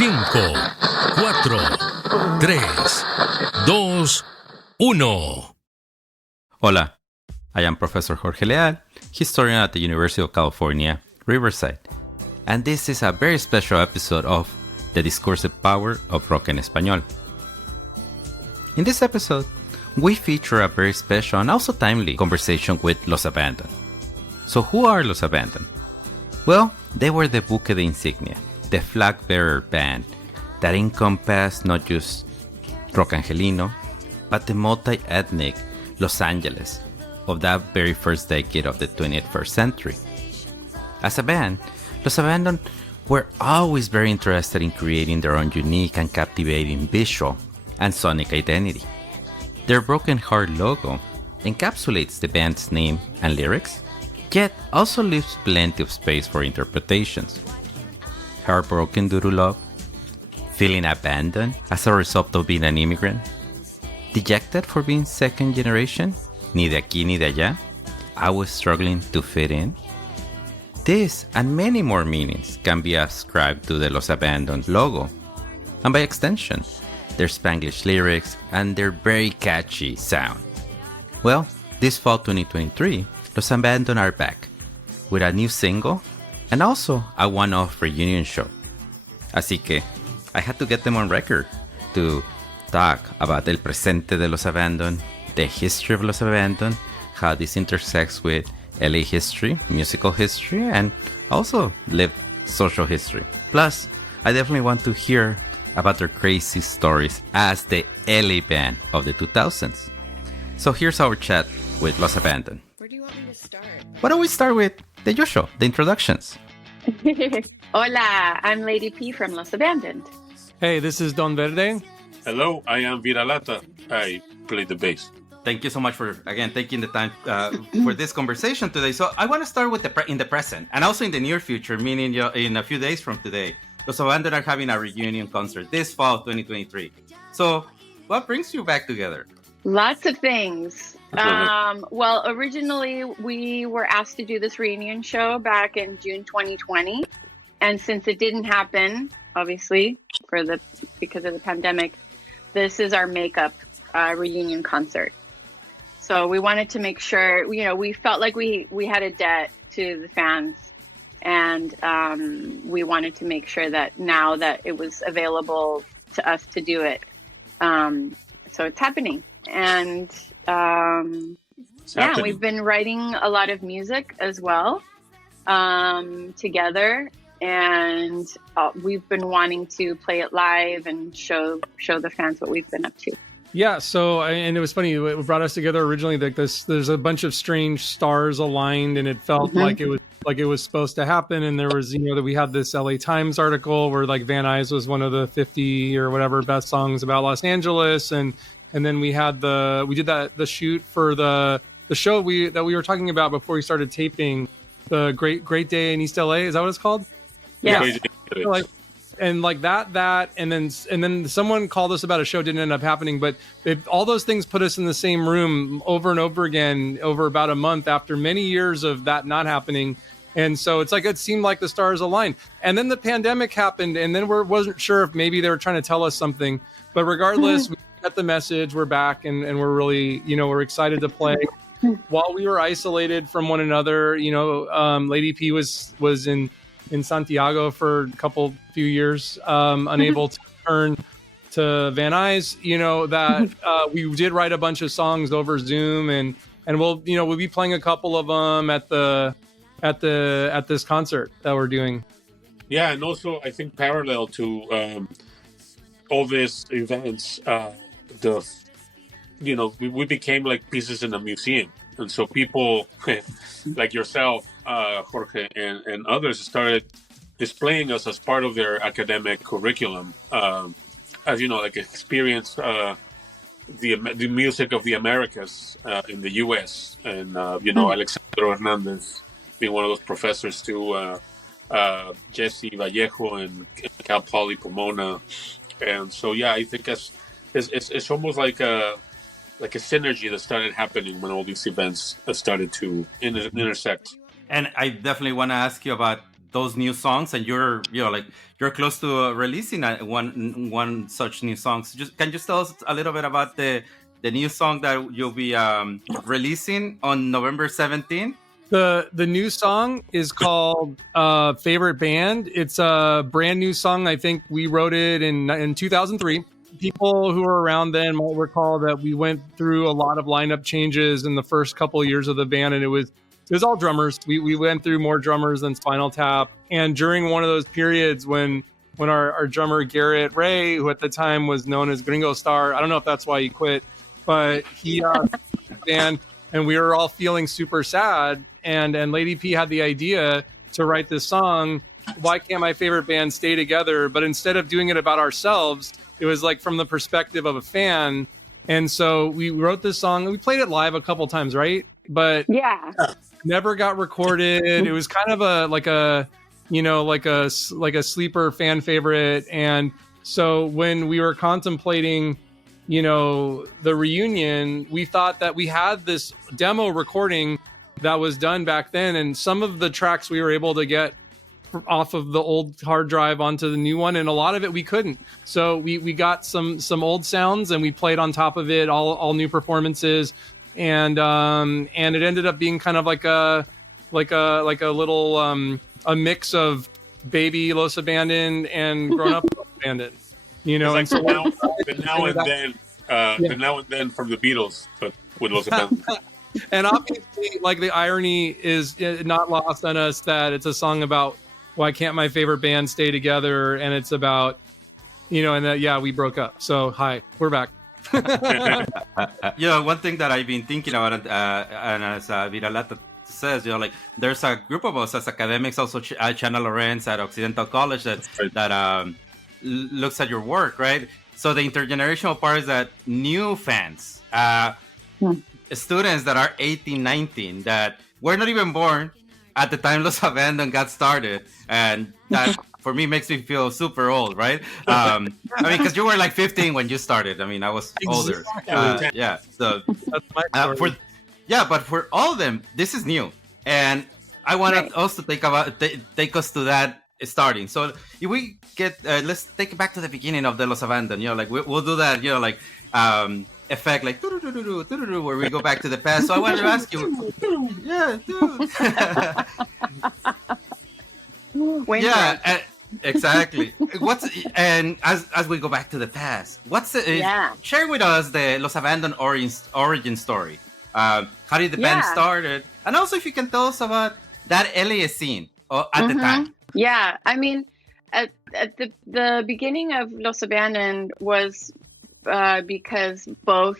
5, 4, 3, 2, 1. Hola, I am Professor Jorge Leal, historian at the University of California, Riverside, and this is a very special episode of The Discursive Power of Rock en Español. In this episode, we feature a very special and also timely conversation with Los Abandoned. So who are Los Abandoned? Well, they were the buque de insignia, the flag-bearer band that encompassed not just rock Angelino, but the multi-ethnic Los Ángeles of that very first decade of the 21st century. As a band, Los Abandoned were always very interested in creating their own unique and captivating visual and sonic identity. Their Broken Heart logo encapsulates the band's name and lyrics, yet also leaves plenty of space for interpretations. Heartbroken due to love, feeling abandoned as a result of being an immigrant, dejected for being second generation, ni de aquí ni de allá, I was struggling to fit in. This and many more meanings can be ascribed to the Los Abandoned logo, and by extension, their Spanglish lyrics and their very catchy sound. Well, this fall 2023, Los Abandoned are back with a new single and also a one-off reunion show. Así que I had to get them on record to talk about el presente de Los Abandoned, the history of Los Abandoned, how this intersects with LA history, musical history, and also lived social history. Plus, I definitely want to hear about their crazy stories as the LA band of the 2000s. So here's our chat with Los Abandoned. Where do you want me to start? Why don't we start with the usual, the introductions? Hola, I'm Lady P from Los Abandoned. Hey, this is Don Verde. Hello, I am Vira Lata. I play the bass. Thank you so much for, again, taking the time for this conversation today. So I want to start with in the present and also in the near future, meaning in a few days from today. Los Abandoned are having a reunion concert this fall, 2023. So what brings you back together? Lots of things. Well, originally we were asked to do this reunion show back in June 2020. And since it didn't happen, obviously, because of the pandemic, this is our makeup reunion concert. So we wanted to make sure, we felt like we had a debt to the fans. And we wanted to make sure that now that it was available to us to do it. So it's happening. And we've been writing a lot of music as well together. And we've been wanting to play it live and show the fans what we've been up to. Yeah, so, and it was funny, it brought us together originally, like this, there's a bunch of strange stars aligned, and it felt like it was supposed to happen. And there was, that we had this LA Times article where like Van Nuys was one of the 50 or whatever best songs about Los Angeles. And then we did the shoot for the show that we were talking about before we started taping, the Great Day in East LA. Is that what it's called? Yeah. And like that, and then someone called us about a show, didn't end up happening, but all those things put us in the same room over and over again over about a month after many years of that not happening. And so it's like, it seemed like the stars aligned. And then the pandemic happened, and then wasn't sure if maybe they were trying to tell us something, but regardless, we got the message, we're back, and we're really, we're excited to play. While we were isolated from one another, Lady P was in Santiago for a few years, unable to return to Van Nuys, that we did write a bunch of songs over Zoom, and we'll be playing a couple of them at this concert that we're doing. Yeah, and also I think parallel to all these events, we became like pieces in a museum, and so people like yourself, Jorge, and others started displaying us as part of their academic curriculum, as like experience the music of the Americas in the U.S. and Alexandro Hernandez being one of those professors too, Jesse Vallejo and Cal Poly Pomona, and so I think it's almost like a synergy that started happening when all these events started to intersect. And I definitely want to ask you about those new songs, and you're close to releasing one such new song. So can you tell us a little bit about the new song that you'll be releasing on November 17th? The new song is called Favorite Band. It's a brand new song. I think we wrote it in 2003. People who were around then might recall that we went through a lot of lineup changes in the first couple of years of the band, and it was all drummers. We went through more drummers than Spinal Tap. And during one of those periods when our drummer Garrett Ray, who at the time was known as Gringo Star, I don't know if that's why he quit, but he band, and we were all feeling super sad. And Lady P had the idea to write this song, Why Can't My Favorite Band Stay Together? But instead of doing it about ourselves, it was like from the perspective of a fan. And so we wrote this song and we played it live a couple times, right? But Yeah. never got recorded. It was kind of a sleeper fan favorite. And so when we were contemplating, the reunion, we thought that we had this demo recording that was done back then, and some of the tracks we were able to get off of the old hard drive onto the new one, and a lot of it we couldn't. So we got some old sounds and we played on top of it, all new performances, and it ended up being kind of like a little a mix of baby Los Abandoned and grown up Abandoned. It's like the now and then from the Beatles, but with Los Abandoned. And obviously, like, the irony is not lost on us that it's a song about why can't my favorite band stay together, and it's about, and that, we broke up. So, hi, we're back. One thing that I've been thinking about, and as Vira Lata says, there's a group of us as academics, also Chana Lorenz at Occidental College, that looks at your work, right? So the intergenerational part is that new fans, students that are 18, 19, that were not even born at the time Los Abandoned got started, and that for me makes me feel super old, right? Because you were like 15 when you started. I was older. So that's my story. But for all of them, this is new, and I wanted us to take us to that starting. So if we get, let's take it back to the beginning of the Los Abandoned. We'll do that. Effect like where we go back to the past. So I wanted to ask you, exactly. And as we go back to the past, share with us the Los Abandoned origin story. How did the band started, and also if you can tell us about that LA scene at the time. Yeah, at the beginning of Los Abandoned was because both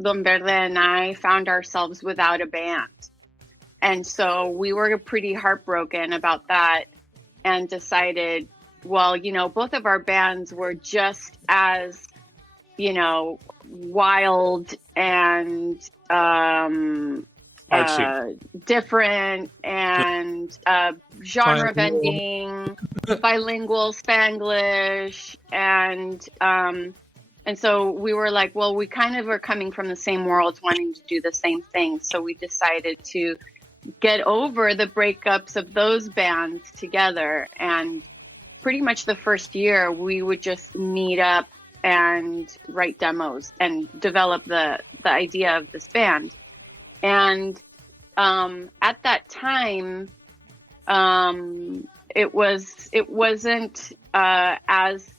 Don Verder and I found ourselves without a band. And so we were pretty heartbroken about that and decided, well, both of our bands were just as, wild and different and genre bending, bilingual Spanglish, and so we were like, well, we kind of are coming from the same worlds, wanting to do the same thing. So we decided to get over the breakups of those bands together. And pretty much the first year, we would just meet up and write demos and develop the idea of this band. And at that time, it wasn't as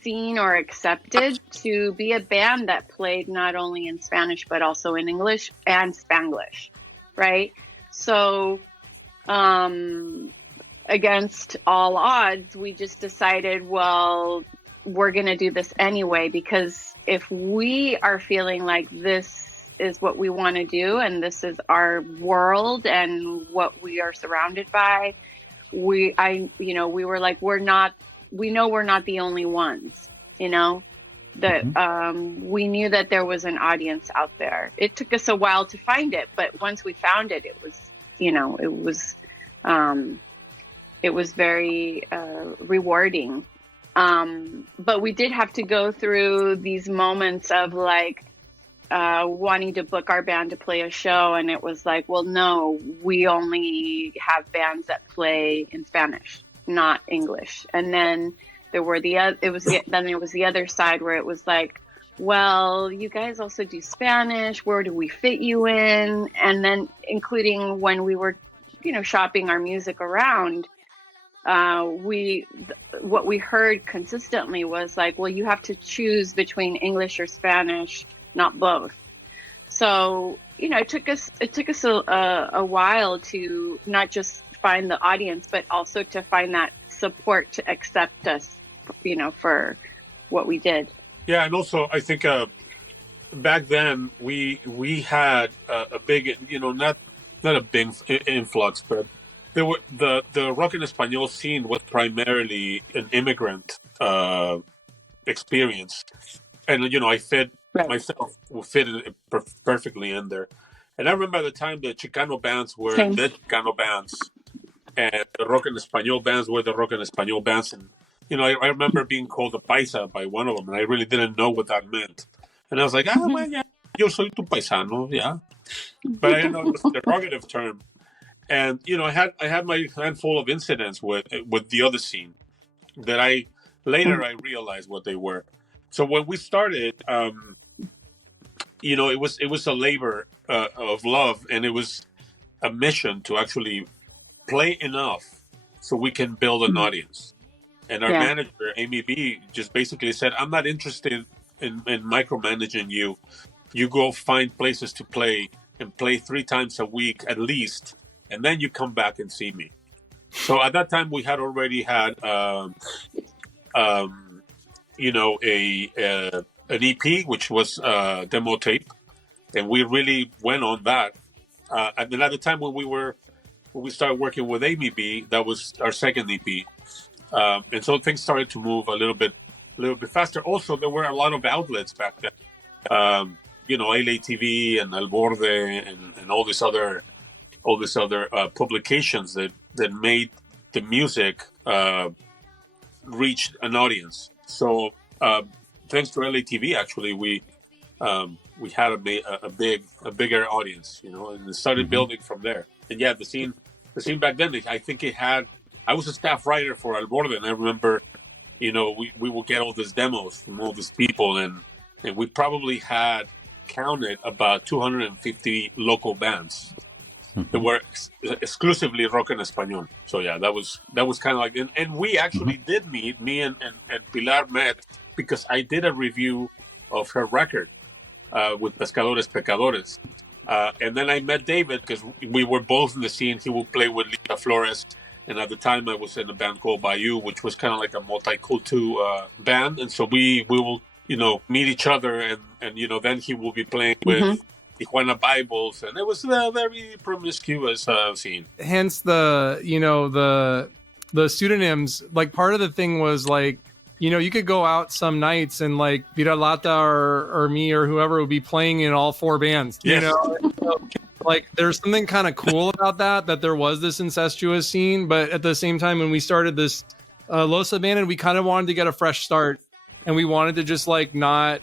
seen or accepted to be a band that played not only in Spanish but also in English and Spanglish, right? So against all odds, we just decided, well, we're going to do this anyway, because if we are feeling like this is what we want to do and this is our world and what we are surrounded by, we were like, we know we're not the only ones, that we knew that there was an audience out there. It took us a while to find it, but once we found it, it was very rewarding. But we did have to go through these moments of like, wanting to book our band to play a show, and it was like, well, no, we only have bands that play in Spanish, not English. And then there was the other side where it was like, well, you guys also do Spanish. Where do we fit you in? And then including when we were, shopping our music around, what we heard consistently was like, well, you have to choose between English or Spanish, not both. So, it took us a while to not just find the audience, but also to find that support to accept us, for what we did. Yeah, and also I think back then we had a big, not a big influx, but there were the rock en español scene was primarily an immigrant experience, and I fit myself fit perfectly in there. And I remember at the time the Chicano bands were the Chicano bands, and the rock en español bands were the rock en español bands, and I remember being called a paisa by one of them, and I really didn't know what that meant. And I was like, well, yeah, yo soy tu paisano, yeah. But I didn't know it was a derogative term. And, I had my handful of incidents with the other scene that I realized what they were. So when we started, it was a labor of love, and it was a mission to actually play enough so we can build an audience. And our manager, Amy B, just basically said, I'm not interested in micromanaging you. You go find places to play and play 3 times a week at least, and then you come back and see me. So at that time, we had already had, an EP, which was a demo tape, and we really went on that. And then at the time when we started working with Amy B, that was our second EP. And so things started to move a little bit faster. Also, there were a lot of outlets back then. LA TV and El Borde and all these other publications that made the music reach an audience. So thanks to LA TV, actually, we had a bigger audience, and it started building from there. And yeah, the scene back then, I think it had. I was a staff writer for El Borde, and I remember, we would get all these demos from all these people, and we probably had counted about 250 local bands that were exclusively rock en español. So yeah, that was kind of like, and we actually did meet, me and Pilar met, because I did a review of her record with Pescadores Pecadores. And then I met David because we were both in the scene. He would play with Lita Flores. And at the time, I was in a band called Bayou, which was kind of like a multicultural band. And so we will, meet each other. And then he will be playing with Tijuana Bibles. And it was a very promiscuous scene. Hence the pseudonyms. Like, part of the thing was like, you could go out some nights and like Vira Lata or me or whoever would be playing in all 4 bands. Yes. So, like, there's something kind of cool about that there was this incestuous scene, but at the same time, when we started this Los Abandoned, we kind of wanted to get a fresh start, and we wanted to just like not.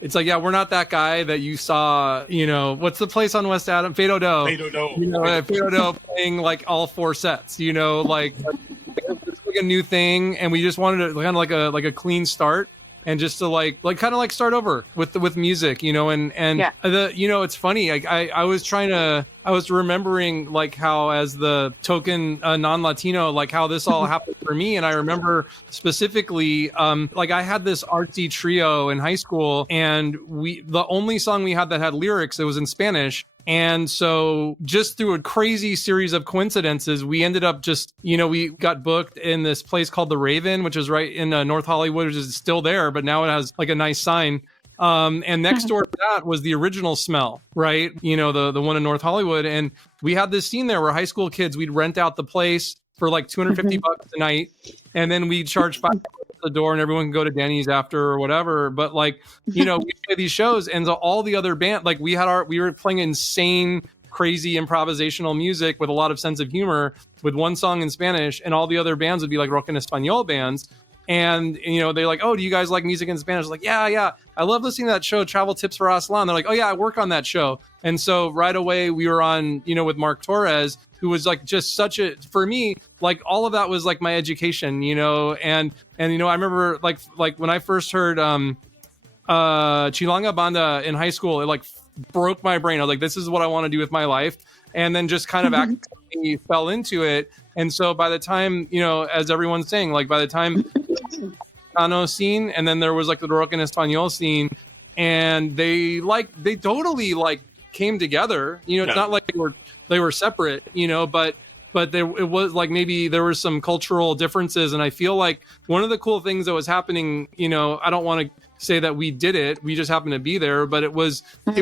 It's like, yeah, we're not that guy that you saw. What's the place on West Adam? Fado Do. Fado Do playing like all 4 sets. Like it's like a new thing, and we just wanted to kind of like a clean start. And just to like kind of like start over with music, and it's funny. I was remembering like how, as the token non-Latino, like how this all happened for me. And I remember specifically, like I had this artsy trio in high school, and the only song we had that had lyrics, it was in Spanish. And so just through a crazy series of coincidences, we ended up just, we got booked in this place called The Raven, which is right in North Hollywood, which is still there, but now it has like a nice sign. And next door to that was the original Smell, right? The one in North Hollywood. And we had this scene there where high school kids, we'd rent out the place for like $250 a night. And then we'd charge $5 at the door, and everyone can go to Denny's after or whatever. But like, we play these shows, and so all the other band, like we were playing insane, crazy improvisational music with a lot of sense of humor with one song in Spanish, and all the other bands would be like rock en español bands. And, they're like, oh, do you guys like music in Spanish? I was like, yeah. I love listening to that show, Travel Tips for Aslan. They're like, oh, yeah, I work on that show. And so right away we were on, with Mark Torres, who was like just for me, like all of that was like my education, and I remember like when I first heard Chilanga Banda in high school, it like broke my brain. I was like, this is what I want to do with my life. And then just kind of accidentally fell into it. And so by the time, as everyone's saying, like by the time Chicano scene, and then there was like the rock en español scene, and they totally like came together. It's not like they were separate, but it was like maybe there were some cultural differences. And I feel like one of the cool things that was happening, I don't want to say that we did it, we just happened to be there, but it was a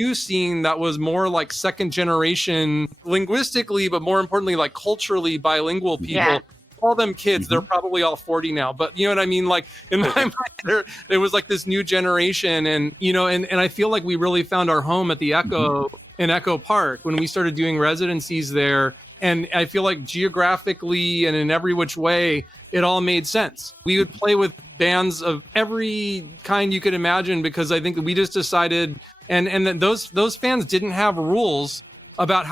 new scene that was more like second generation linguistically, but more importantly like culturally bilingual people. All them kids, they're probably all 40 now, but you know what I mean? Like in my mind, there was like this new generation, and and I feel like we really found our home at the Echo in Echo Park when we started doing residencies there. And I feel like geographically and in every which way, it all made sense. We would play with bands of every kind you could imagine, because I think we just decided, and then those fans didn't have rules about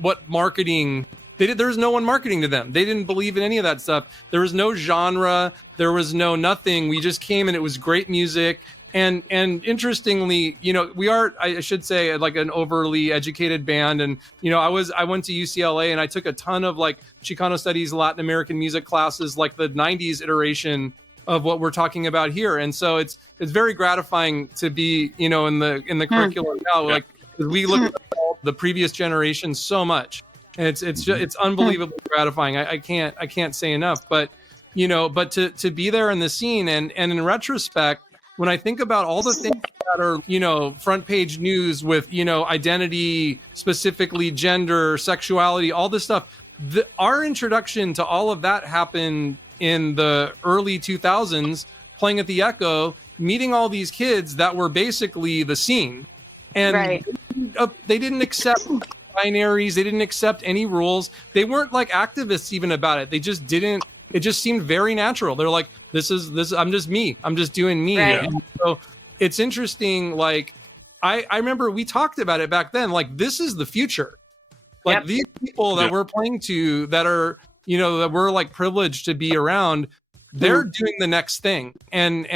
what marketing they did. There was no one marketing to them. They didn't believe in any of that stuff. There was no genre. There was no nothing. We just came and it was great music. And interestingly, we are, I should say, like an overly educated band. And, I went to UCLA and I took a ton of like Chicano studies, Latin American music classes, like the 90s iteration of what we're talking about here. And so it's very gratifying to be, in the curriculum now, like we look at the previous generation so much. And it's unbelievably gratifying. I can't say enough, but to be there in the scene and in retrospect, when I think about all the things that are, front page news with, identity, specifically gender, sexuality, all this stuff, our introduction to all of that happened in the early 2000s, playing at the Echo, meeting all these kids that were basically the scene. And they didn't accept binaries. They didn't accept any rules. They weren't like activists even about it. They just didn't. It just seemed very natural. They're like, this. I'm just me. I'm just doing me. Right. And so it's interesting. Like, I remember we talked about it back then. Like, this is the future. Like these people that we're playing to, that are, that we're like privileged to be around, they're doing the next thing. And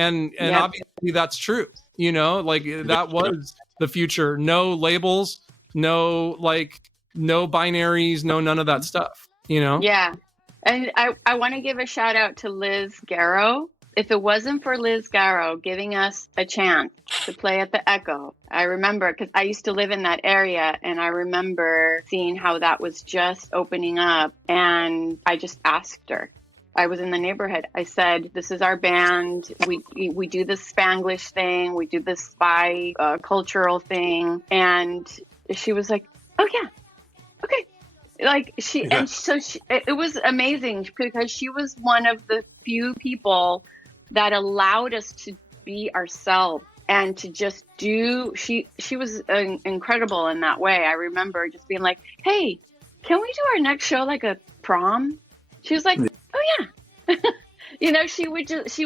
obviously that's true. Like that was the future. No labels, no binaries, no none of that stuff. Yeah. And I want to give a shout out to Liz Garrow. If it wasn't for Liz Garrow giving us a chance to play at the Echo, I remember, because I used to live in that area, and I remember seeing how that was just opening up, and I just asked her. I was in the neighborhood. I said, this is our band. We do this Spanglish thing. We do this spy cultural thing. And she was like, oh, yeah. Okay. Like and so it was amazing because she was one of the few people that allowed us to be ourselves and to just do. She was incredible in that way. I remember just being like, "Hey, can we do our next show like a prom?" She was like, "Oh yeah," she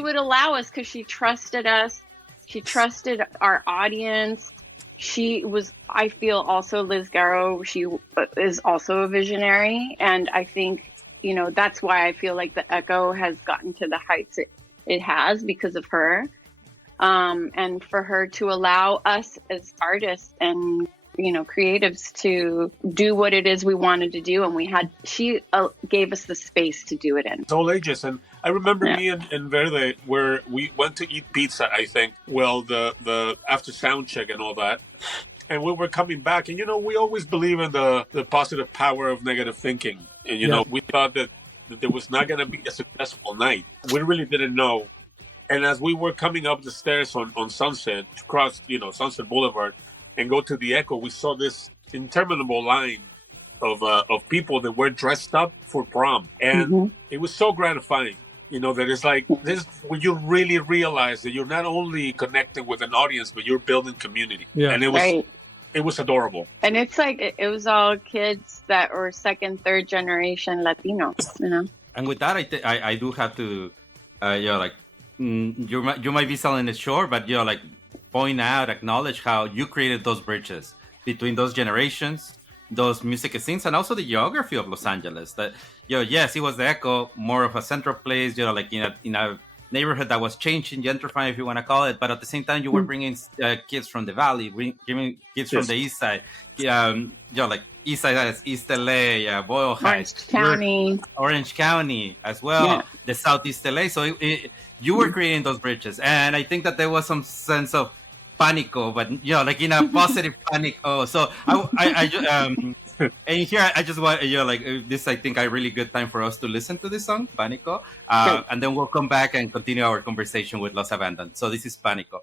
would allow us because she trusted us. She trusted our audience. She was, I feel, also Liz Garrow. She is also a visionary. And I think, that's why I feel like the Echo has gotten to the heights it has because of her. And for her to allow us as artists and, creatives to do what it is we wanted to do. And she gave us the space to do it in. All ages. And I remember me and Verder, where we went to eat pizza, I think, the after sound check and all that. And we were coming back, and, we always believe in the positive power of negative thinking. And, we thought that there was not going to be a successful night. We really didn't know. And as we were coming up the stairs on Sunset, to cross, Sunset Boulevard, and go to the Echo, we saw this interminable line of people that were dressed up for prom. And it was so gratifying, that it's like this when you really realize that you're not only connecting with an audience, but you're building community. Yeah. And it was adorable. And it's like, it was all kids that were second, third generation Latinos, And with that, I do have to like you might be selling it short, but like point out, acknowledge how you created those bridges between those generations, those music scenes, and also the geography of Los Angeles. That yes, it was the echo, more of a central place, like in a neighborhood that was changing, gentrifying, if you want to call it. But at the same time, you were bringing kids from the valley, bringing kids from the east side. Like east side as East LA, Boyle Heights, Orange County as well, the Southeast LA. So you were creating those bridges, and I think that there was some sense of panico, but like in a positive panic. Oh, so and here I just want like this. I think a really good time for us to listen to this song, Panico, and then we'll come back and continue our conversation with Los Abandoned. So this is Panico.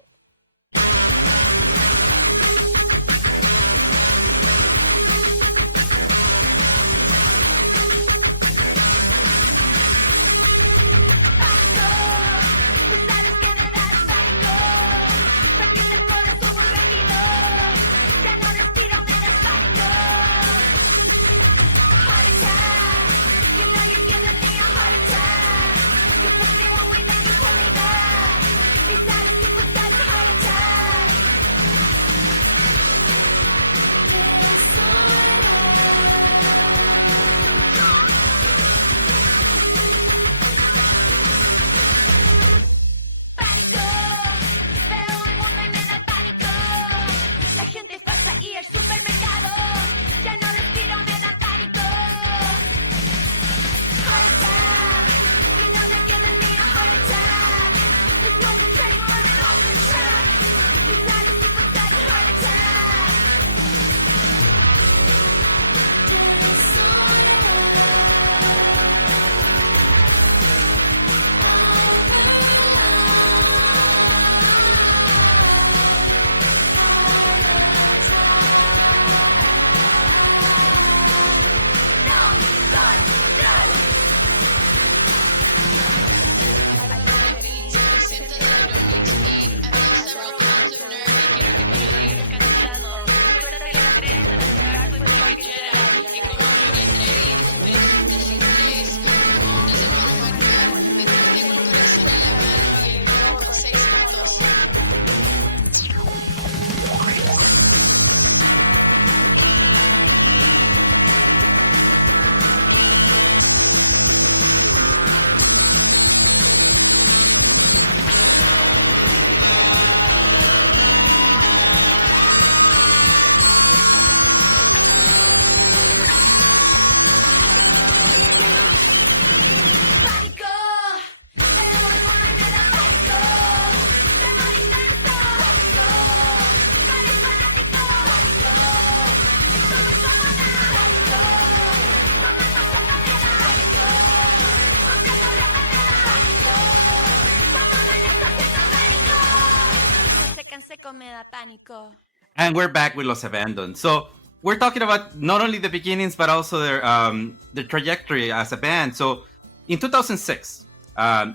And we're back with Los Abandoned. So we're talking about not only the beginnings, but also their trajectory as a band. So in 2006,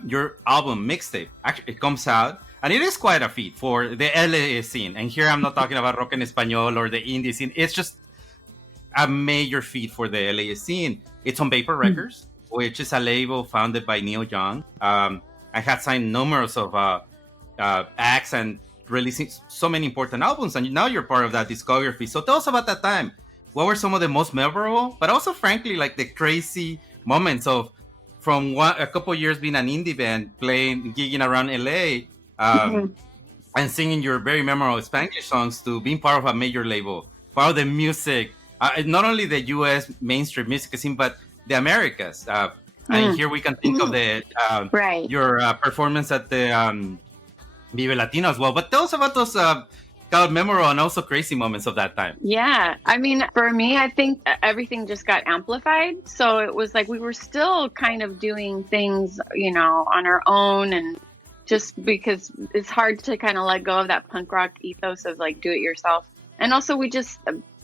your album Mixtape, actually it comes out, and it is quite a feat for the LA scene. And here I'm not talking about rock en español or the indie scene. It's just a major feat for the LA scene. It's on Vapor Records, which is a label founded by Neil Young. I had signed numerous of acts and releasing so many important albums, and now you're part of that discography. So tell us about that time. What were some of the most memorable, but also frankly like the crazy moments of from a couple of years being an indie band, gigging around LA, and singing your very memorable Spanish songs, to being part of a major label, part of the music, not only the US mainstream music scene, but the Americas. And here we can think of your performance at the Viva Latino as well. But tell us about those memorable and also crazy moments of that time. Yeah. I mean, for me, I think everything just got amplified. So it was like we were still kind of doing things, on our own, and just because it's hard to kind of let go of that punk rock ethos of like do it yourself. And also we just,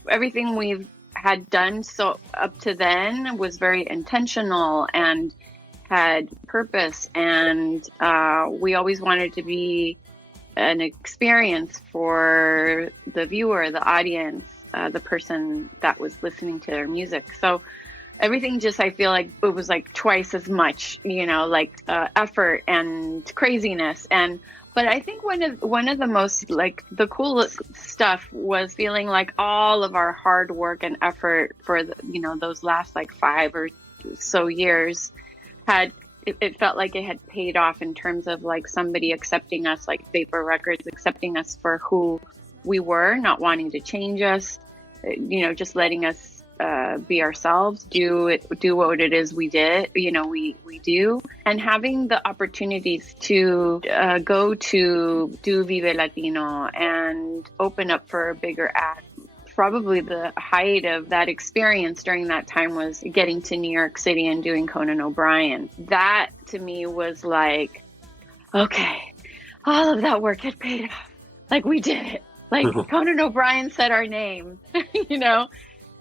everything we've had done so up to then was very intentional and had purpose, and we always wanted to be an experience for the viewer, the audience, the person that was listening to their music. So everything just, I feel like it was like twice as much, like effort and craziness. But I think one of the most, like, the coolest stuff was feeling like all of our hard work and effort for those last like 5 or so years it felt like it had paid off in terms of like somebody accepting us, like Vapor Records accepting us for who we were, not wanting to change us, just letting us be ourselves, do what it is we did, we do, and having the opportunities to go to do Vive Latino and open up for a bigger act. Probably the height of that experience during that time was getting to New York City and doing Conan O'Brien. That to me was like, okay, all of that work had paid off. Like, we did it. Like, Conan O'Brien said our name,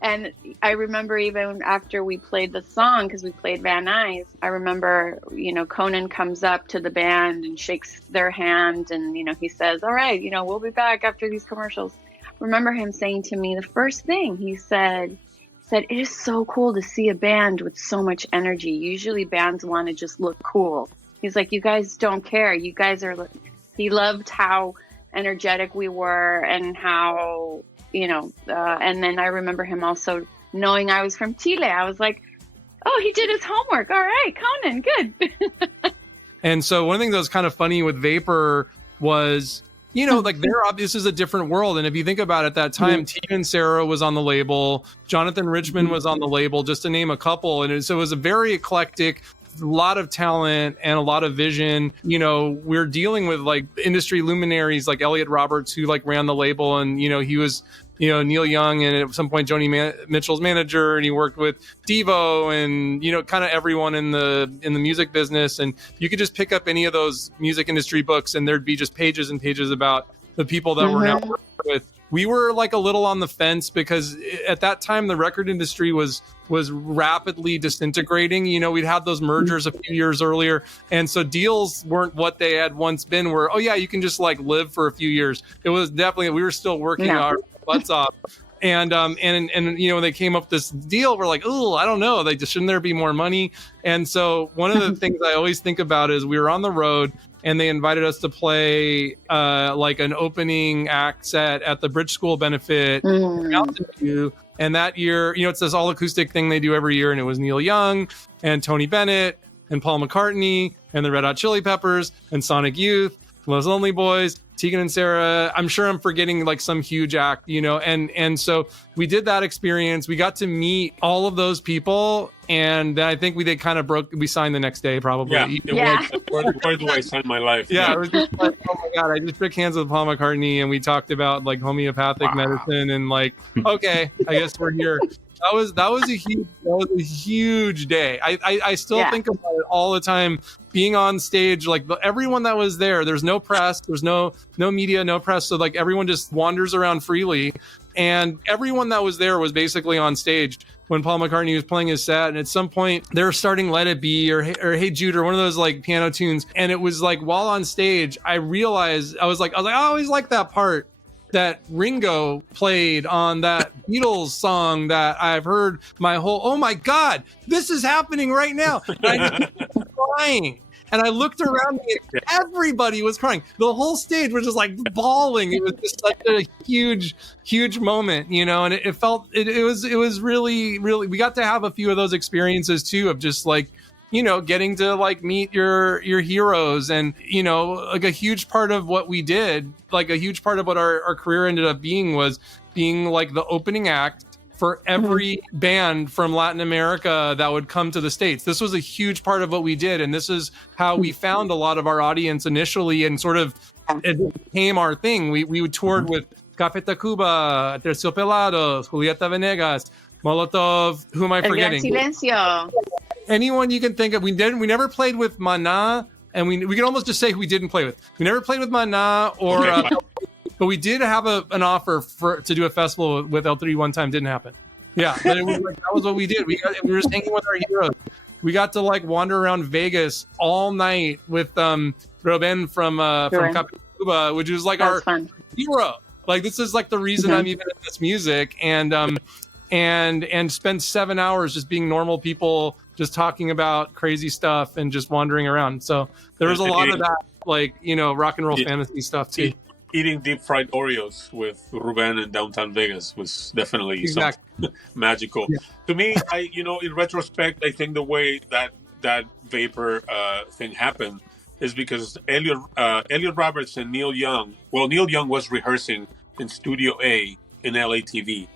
And I remember even after we played the song, because we played Van Nuys, I remember, Conan comes up to the band and shakes their hand and, he says, all right, we'll be back after these commercials. Remember him saying to me, the first thing he said, it is so cool to see a band with so much energy. Usually bands want to just look cool. He's like, you guys don't care. You guys are, he loved how energetic we were and how, and then I remember him also knowing I was from Chile. I was like, oh, he did his homework. All right, Conan, good. And so one of the things that was kind of funny with Vapor was, like this is a different world. And if you think about it, at that time, Tina and Sarah was on the label, Jonathan Richman was on the label, just to name a couple. And so it was a very eclectic, a lot of talent and a lot of vision. We're dealing with like industry luminaries like Elliot Roberts, who like ran the label, and he was Neil Young and at some point Joni Mitchell's manager, and he worked with Devo and kind of everyone in the music business. And you could just pick up any of those music industry books and there'd be just pages and pages about the people that we're now working with. We were like a little on the fence because at that time the record industry was rapidly disintegrating. We'd had those mergers a few years earlier, and so deals weren't what they had once been, where you can just like live for a few years. It was definitely, we were still working our butts off. And when they came up with this deal, we're like, oh, I don't know, shouldn't there be more money? And so one of the things I always think about is we were on the road and they invited us to play like an opening act set at the Bridge School benefit in Mountain View. And that year, it's this all acoustic thing they do every year. And it was Neil Young and Tony Bennett and Paul McCartney and the Red Hot Chili Peppers and Sonic Youth, Los Lonely Boys, Tegan and Sarah. I'm sure I'm forgetting like some huge act, and so we did that experience. We got to meet all of those people, and then I think we signed the next day probably. Yeah. Where do I sign my life? Yeah. It was just like, oh my God, I just shook hands with Paul McCartney and we talked about like homeopathic medicine and like, okay, I guess we're here. That was a huge day. I still think about it all the time. Being on stage, like everyone that was there's no press, there's no media, no press, so like everyone just wanders around freely, and everyone that was there was basically on stage when Paul McCartney was playing his set. And at some point they were starting Let It Be or Hey Jude or one of those like piano tunes, and it was like while on stage I realized I was like I always liked that part that Ringo played on that Beatles song that I've heard oh my God, this is happening right now. And I just crying. And I looked around me and everybody was crying. The whole stage was just like bawling. It was just such a huge, huge moment, and it felt, it was really, really, we got to have a few of those experiences too, of just like, getting to like meet your heroes. And, like a huge part of what we did, like a huge part of what our career ended up being was being like the opening act for every band from Latin America that would come to the States. This was a huge part of what we did. And this is how we found a lot of our audience initially, and sort of it became our thing. We toured with Café Tacuba, Terciopelados, Julieta Venegas, Molotov. Who am I forgetting? Silencio. Anyone you can think of. We never played with Maná, and we can almost just say who we didn't play with. We never played with Maná or but we did have an offer to do a festival with L3 one time. Didn't happen. Yeah, but it was like, that was what we did. We were just hanging with our heroes. We got to like wander around Vegas all night with Ruben from Café Tacuba, which was like our hero. Like, this is like the reason I'm even in this music. And and spend 7 hours just being normal people, just talking about crazy stuff and just wandering around. So there was a lot of that, like, you know, rock and roll fantasy stuff too. Eating deep fried Oreos with Ruben in downtown Vegas was definitely something magical. Yeah. To me, in retrospect, I think the way that Vapor thing happened is because Elliot Roberts and Neil Young. Well, Neil Young was rehearsing in Studio A in LATV,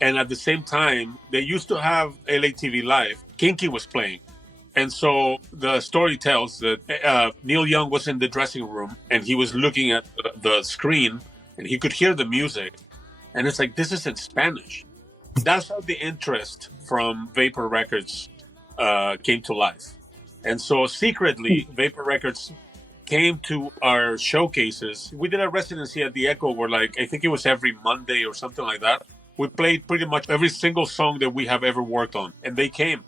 and at the same time, they used to have LATV Live. Kinky was playing. And so the story tells that Neil Young was in the dressing room and he was looking at the screen and he could hear the music. And it's like, this is in Spanish. That's how the interest from Vapor Records came to life. And so secretly, Vapor Records came to our showcases. We did a residency at the Echo where, like, I think it was every Monday or something like that. We played pretty much every single song that we have ever worked on. And they came.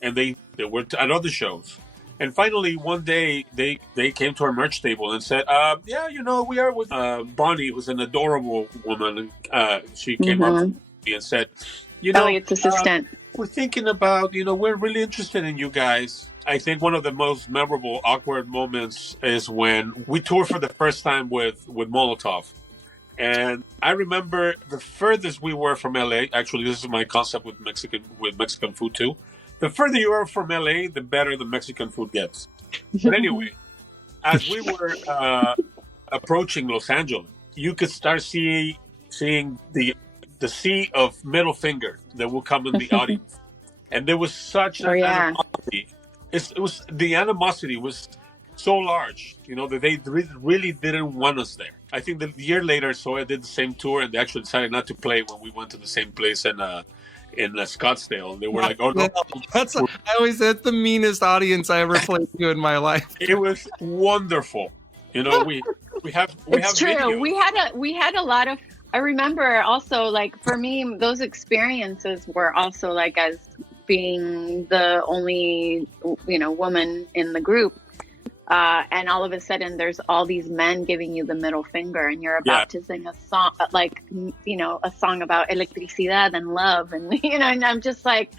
And they were at other shows. And finally, one day, they came to our merch table and said, we are with Bonnie, who's an adorable woman. She came up to me and said, Elliot's assistant. We're thinking about, we're really interested in you guys. I think one of the most memorable, awkward moments is when we toured for the first time with Molotov. And I remember the furthest we were from LA. Actually, this is my concept with Mexican food too. The further you are from LA, the better the Mexican food gets. But anyway, as we were approaching Los Angeles, you could start seeing the sea of middle finger that will come in the audience. And there was such an animosity. The animosity was so large, that they really didn't want us there. I think the year later, Soya did the same tour, and they actually decided not to play when we went to the same place in Scottsdale. They were like, "Oh no!" That's the meanest audience I ever played to in my life. It was wonderful. We have. It's true. Videos. We had a lot of. I remember also, like, for me, those experiences were also like, as being the only woman in the group. And all of a sudden, there's all these men giving you the middle finger, and you're about to sing a song, a song about electricidad and love, and and I'm just like,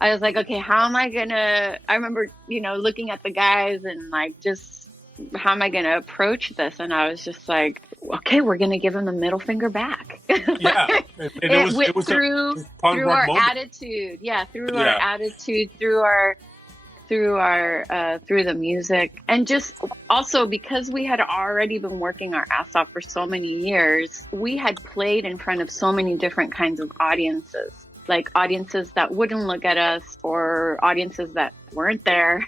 I was like, okay, how am I gonna? I remember, looking at the guys and like, just how am I gonna approach this? And I was just like, okay, we're gonna give him the middle finger back. Yeah, and it was through our attitude, through our attitude, through the music, and just also because we had already been working our ass off for so many years, we had played in front of so many different kinds of audiences, like audiences that wouldn't look at us or audiences that weren't there.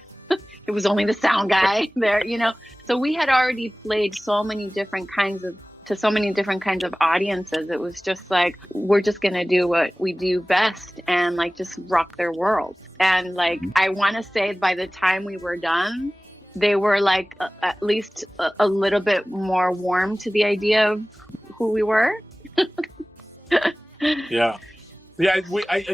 It was only the sound guy there, so we had already played so many different kinds of audiences. It was just like, we're just gonna do what we do best and like just rock their world. And like, I want to say by the time we were done, they were like at least a little bit more warm to the idea of who we were. Yeah. I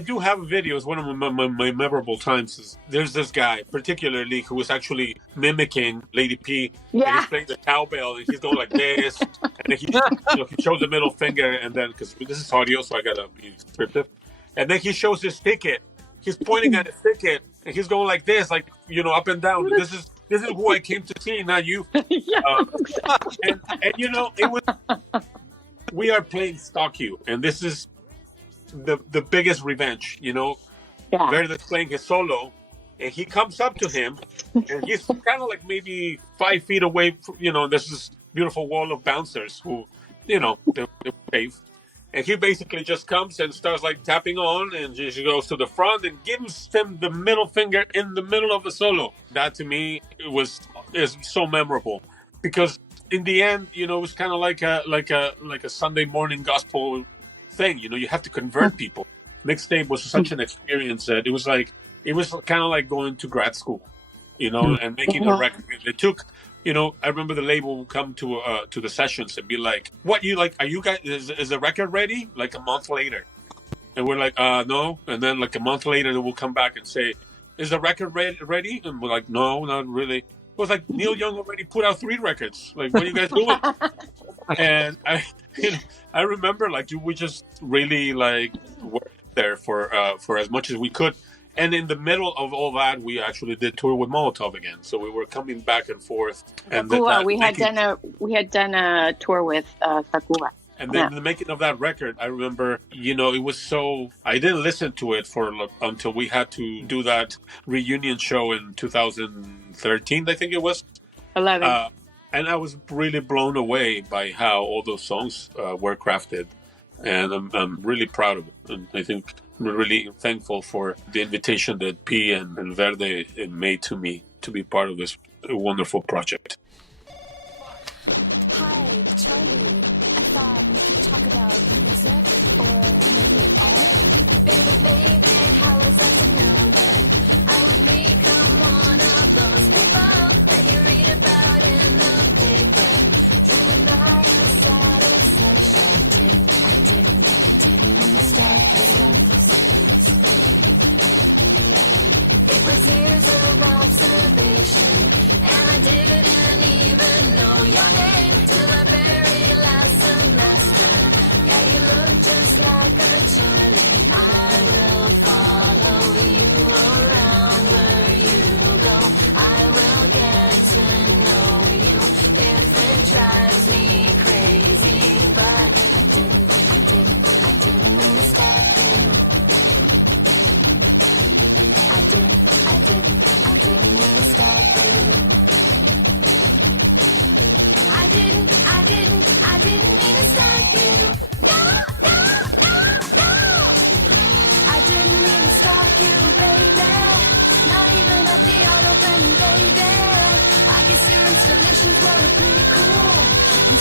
do have a video. It's one of my memorable times. There's this guy, particularly, who was actually mimicking Lady P. Yeah. And he's playing the cowbell, and he's going like this. And then he shows the middle finger, and then, because this is audio, so I got to be descriptive. And then he shows his ticket. He's pointing at his ticket, and he's going like this, like, up and down. This is who I came to see, not you. And it was, we are playing Stalk You, and this is the biggest revenge, Verder playing his solo, and he comes up to him, and he's kind of like maybe 5 feet away from, there's this beautiful wall of bouncers who, they're safe, and he basically just comes and starts like tapping on, and she goes to the front and gives him the middle finger in the middle of the solo. That to me is so memorable, because in the end, it was kind of like a Sunday morning gospel thing. You have to convert people. Mixtape was such an experience that it was kind of like going to grad school, and making a record. It took, I remember the label would come to the sessions and be like, "What you like? Are you guys? Is the record ready?" Like a month later, and we're like, "No." And then like a month later, they will come back and say, "Is the record ready?" And we're like, "No, not really." It was like Neil Young already put out 3 records. Like, what are you guys doing? And I remember like we just really like there for as much as we could. And in the middle of all that, we actually did tour with Molotov again. So we were coming back and forth. And we had done a tour with Tacuba. And then the making of that record, I remember, it was so... I didn't listen to it until we had to do that reunion show in 2013, I think it was. 11. And I was really blown away by how all those songs were crafted. And I'm really proud of it. And I think I'm really thankful for the invitation that P and Verder made to me to be part of this wonderful project. Hi, Charlie. I thought we could talk about music or maybe art. Baby, how is that to know that I would become one of those people that you read about in the paper, driven by a satisfaction. I didn't start here. It was years of observation, and I didn't even know your name.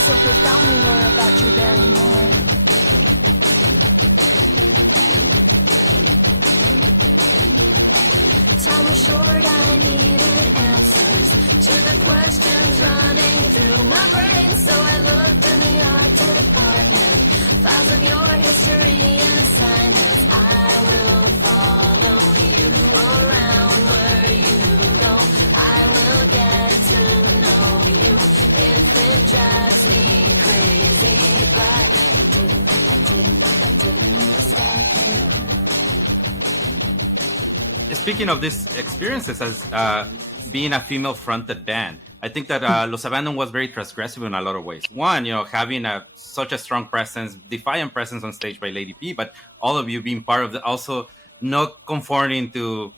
So profound the lore about Drew Barrymore. Time was short, I needed answers to the questions running through my brain. So I looked in the art department, files of your history and assignments. I will follow you around where you go. I will get to know you if it drives me crazy, but I didn't stop you. Speaking of these experiences as being a female-fronted band, I think that Los Abandoned was very transgressive in a lot of ways. One, having such a strong presence, defiant presence on stage by Lady P, but all of you being part of the, also not conforming to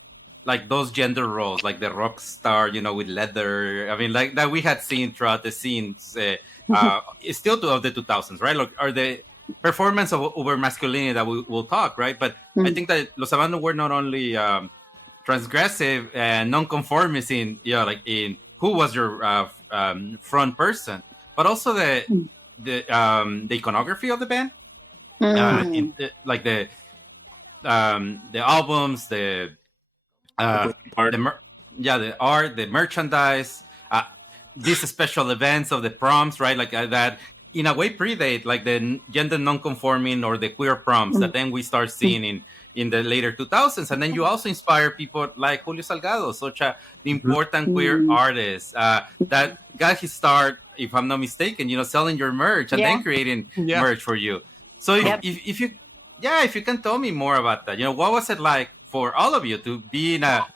like those gender roles, like the rock star, with leather. I mean, like that we had seen throughout the scenes, still of the 2000s, right? Like, are the performance of over masculinity that we'll talk, right? But I think that Los Abandoned were not only transgressive and non-conformist in, like in who was your front person, but also the iconography of the band, like the albums, the art, the art, the merchandise, these special events of the proms, right? Like that in a way predate like the gender non-conforming or the queer proms that then we start seeing in the later 2000s. And then you also inspire people like Julio Salgado, such an important queer artist that got his start, if I'm not mistaken, selling your merch and then creating merch for you. So if you can tell me more about that, what was it like for all of you to be in a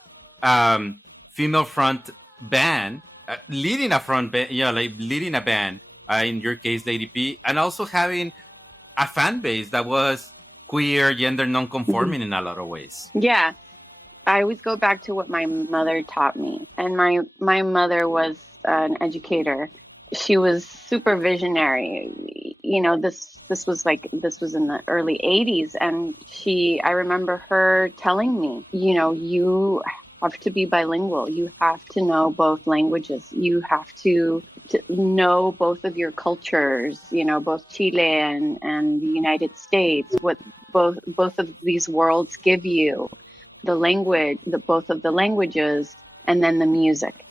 female front band, leading a front band, like leading a band, in your case, Lady P, and also having a fan base that was queer, gender non-conforming in a lot of ways. Yeah. I always go back to what my mother taught me. And my mother was an educator. She was super visionary. This was in the early 80s. And I remember her telling me, you have to be bilingual. You have to know both languages. You have to know both of your cultures, both Chile and the United States, what both of these worlds give you, the language, both of the languages, and then the music.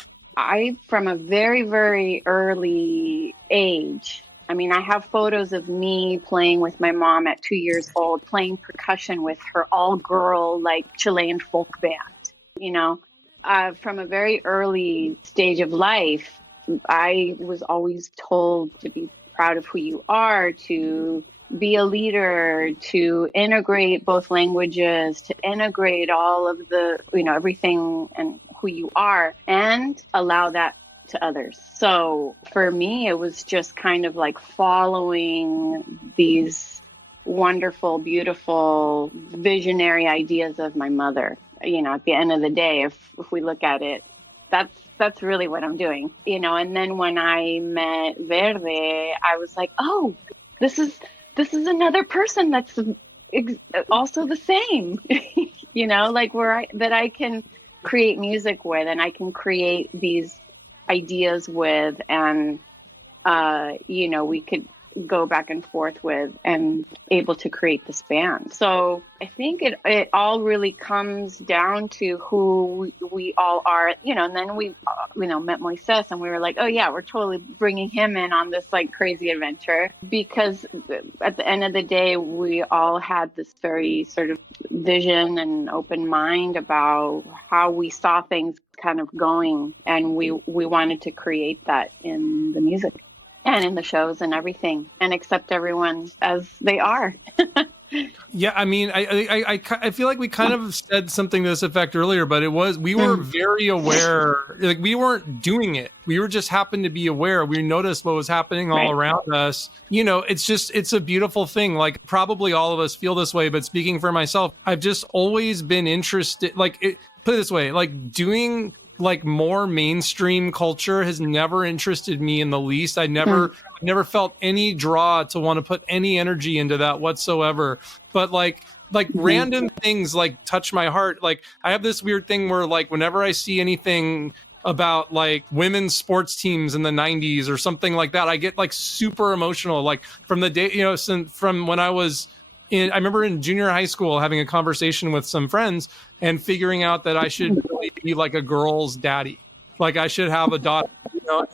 From a very, very early age, I have photos of me playing with my mom at 2 years old, playing percussion with her all-girl, Chilean folk band, From a very early stage of life, I was always told to be proud of who you are, to be a leader, to integrate both languages, to integrate all of the, everything and who you are, and allow that to others. So for me, it was just kind of like following these wonderful, beautiful, visionary ideas of my mother. At the end of the day, if we look at it, that's really what I'm doing. And then when I met Verde, I was like, oh, this is another person that's also the same, like that I can create music with, and I can create these ideas with, and we could go back and forth with, and able to create this band. So I think it all really comes down to who we all are, and then we met Moises, and we were like, oh yeah, we're totally bringing him in on this like crazy adventure, because at the end of the day, we all had this very sort of vision and open mind about how we saw things kind of going, and we wanted to create that in the music and in the shows and everything, and accept everyone as they are. Yeah, I mean, I feel like we kind of said something to this effect earlier, but we were very aware, like we weren't doing it. We were just happened to be aware. We noticed what was happening all around us. It's a beautiful thing. Like probably all of us feel this way, but speaking for myself, I've just always been interested, put it this way, like doing like more mainstream culture has never interested me in the least. I never felt any draw to want to put any energy into that whatsoever. But like random things like touch my heart. Like I have this weird thing where like whenever I see anything about like women's sports teams in the 90s or something like that, I get like super emotional. Like from the day, from when I was I remember in junior high school having a conversation with some friends and figuring out that I should really be like a girl's daddy. Like I should have a daughter,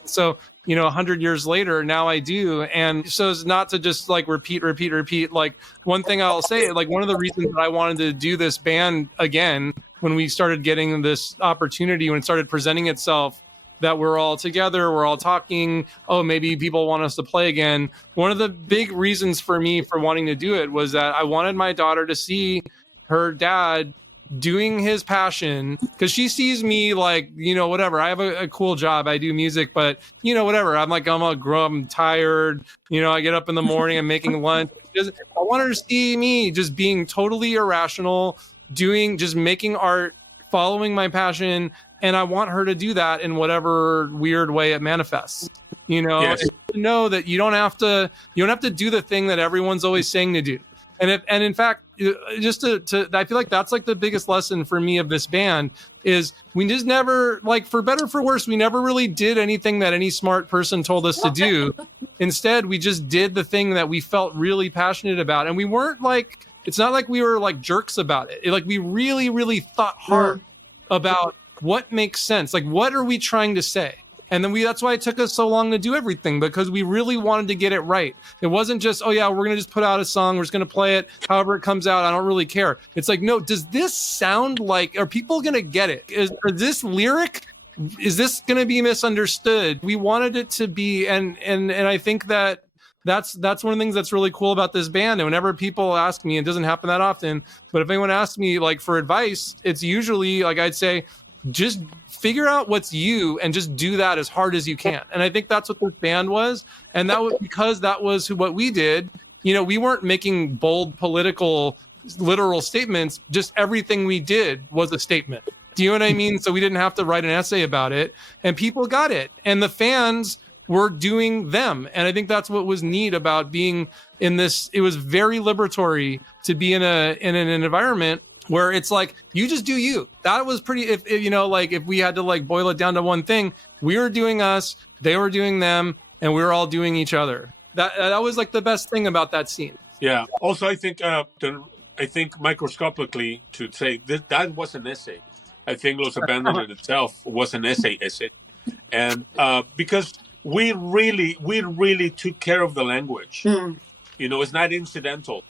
So, 100 years later, now I do. And so it's not to just like repeat. Like one thing I'll say, like one of the reasons that I wanted to do this band again, when we started getting this opportunity, when it started presenting itself, that we're all together, we're all talking, oh, maybe people want us to play again. One of the big reasons for me for wanting to do it was that I wanted my daughter to see her dad doing his passion, because she sees me like, whatever. I have a cool job. I do music, but whatever. I'm tired. I get up in the morning, I'm making lunch. I want her to see me just being totally irrational, just making art, following my passion. And I want her to do that in whatever weird way it manifests, Yes. And to know that you don't have to do the thing that everyone's always saying to do. And in fact, just to I feel like that's like the biggest lesson for me of this band is we just never, like for better or for worse, we never really did anything that any smart person told us to do. Instead, we just did the thing that we felt really passionate about. And we weren't like, it's not like we were like jerks about it. Like we really, really thought hard about what makes sense. Like, what are we trying to say? And then that's why it took us so long to do everything, because we really wanted to get it right. It wasn't just, oh yeah, we're going to just put out a song. We're just going to play it however it comes out. I don't really care. It's like, no, does this sound like, are people going to get it? Is this lyric? Is this going to be misunderstood? We wanted it to be. And I think that that's one of the things that's really cool about this band. And whenever people ask me, it doesn't happen that often, but if anyone asks me like for advice, it's usually like, I'd say, just figure out what's you and just do that as hard as you can. And I think that's what this band was. And that was because that was what we did. We weren't making bold political, literal statements. Just everything we did was a statement. Do you know what I mean? So we didn't have to write an essay about it, and people got it. And the fans were doing them. And I think that's what was neat about being in this. It was very liberatory to be in an environment where it's like, you just do you. That was pretty, if we had to like boil it down to one thing, we were doing us, they were doing them, and we were all doing each other. That was like the best thing about that scene. Yeah. Also, I think microscopically to say that was an essay. I think Los Abandoned itself was an essay. And because we really took care of the language. It's not incidental.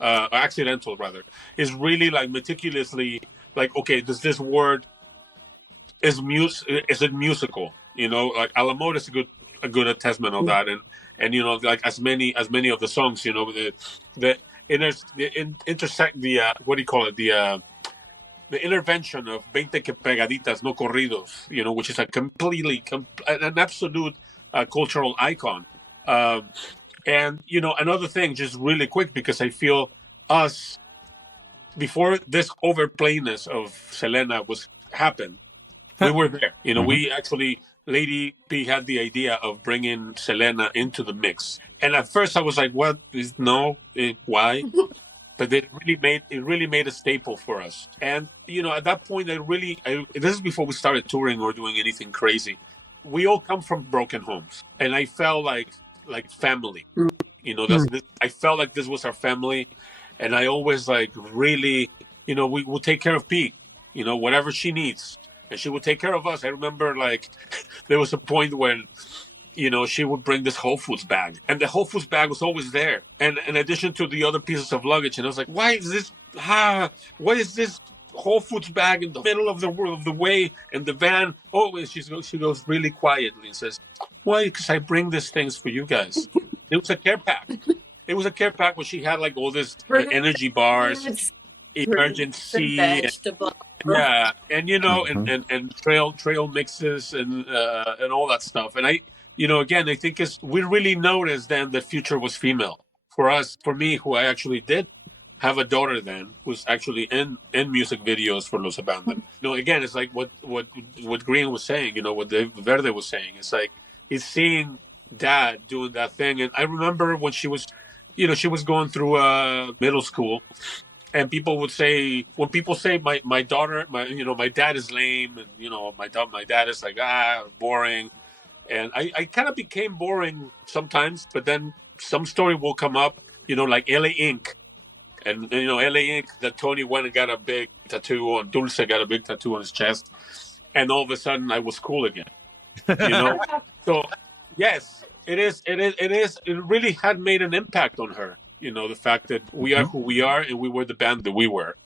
Accidental rather, is really like meticulously like, okay, does this word is it musical? You know, like Alamode is a good testament of that, and you know, like as many of the songs, you know, intersect the what do you call it, the intervention of 20 que pegaditas, no corridos, you know, which is a an absolute cultural icon. And, you know, another thing, just really quick, because I feel us, before this overplayness of Selena happened, we were there. You know, we actually, Lady P had the idea of bringing Selena into the mix. And at first I was like, what? Why? But it really made a staple for us. And, you know, at that point, this is before we started touring or doing anything crazy. We all come from broken homes. And I felt like family, you know, I felt like this was our family. And I always really, you know, we will take care of P, you know, whatever she needs. And she would take care of us. I remember there was a point when, you know, she would bring this Whole Foods bag, and the Whole Foods bag was always there. And in addition to the other pieces of luggage, and I was like, why is this Whole Foods bag in the middle of the way in the van? Oh, and she goes really quietly and says, why? Because I bring these things for you guys. It was a care pack. It was a care pack where she had all this energy bars, emergency, and you know, and trail mixes and all that stuff. And you know, again, I think we really noticed then that Future was female. For me, who I actually did have a daughter then, who's actually in music videos for Los Abandoned. You know, again, it's like what Green was saying, you know, what Verder was saying. It's like he's seeing Dad doing that thing. And I remember when she was going through middle school, and people would say, when people say my daughter, my dad is lame, and you know, my dad is boring. And I kind of became boring sometimes, but then some story will come up, you know, like LA Ink. And, you know, LA Ink, that Tony went and got a big tattoo on, Dulce got a big tattoo on his chest. And all of a sudden I was cool again, you know? So, yes, it really had made an impact on her. You know, the fact that we are who we are and we were the band that we were.